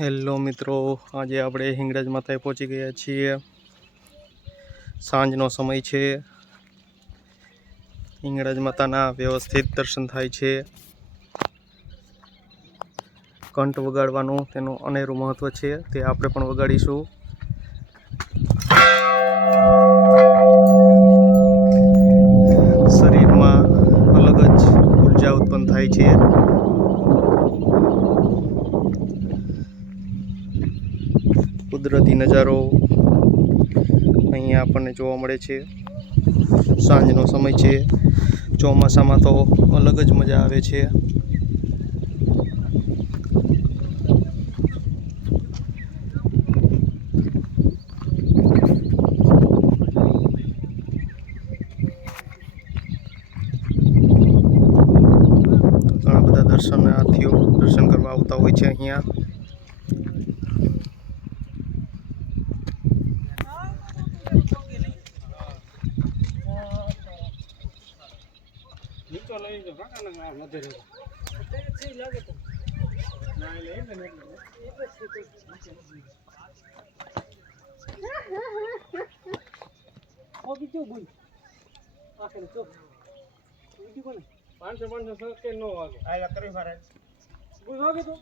Hello મિત્રો, આજે આપણે હિંગળાજ માતાએ પહોંચી ગયા છીએ। સાંજનો સમય છે। હિંગળાજ માતાના વ્યવસ્થિત દર્શન થાય છે। ઘંટ વગાડવાનું તેનું અનેરું મહત્વ છે, તે આપણે પણ વગાડીશું। શરીરમાં અલગ જ ઉર્જા ઉત્પન્ન થાય છે। કુદરતી નજારો અહીંયા આપણને જોવા મળે છે। સાંજનો સમય છે। ચોમાસામાં તો અલગ જ મજા આવે છે। ઘણા બધા દર્શનાર્થીઓ દર્શન કરવા આવતા હોય છે અહીંયા। પાંચસો કે નો વાગે આ કરી મારે કોઈ વાગે તો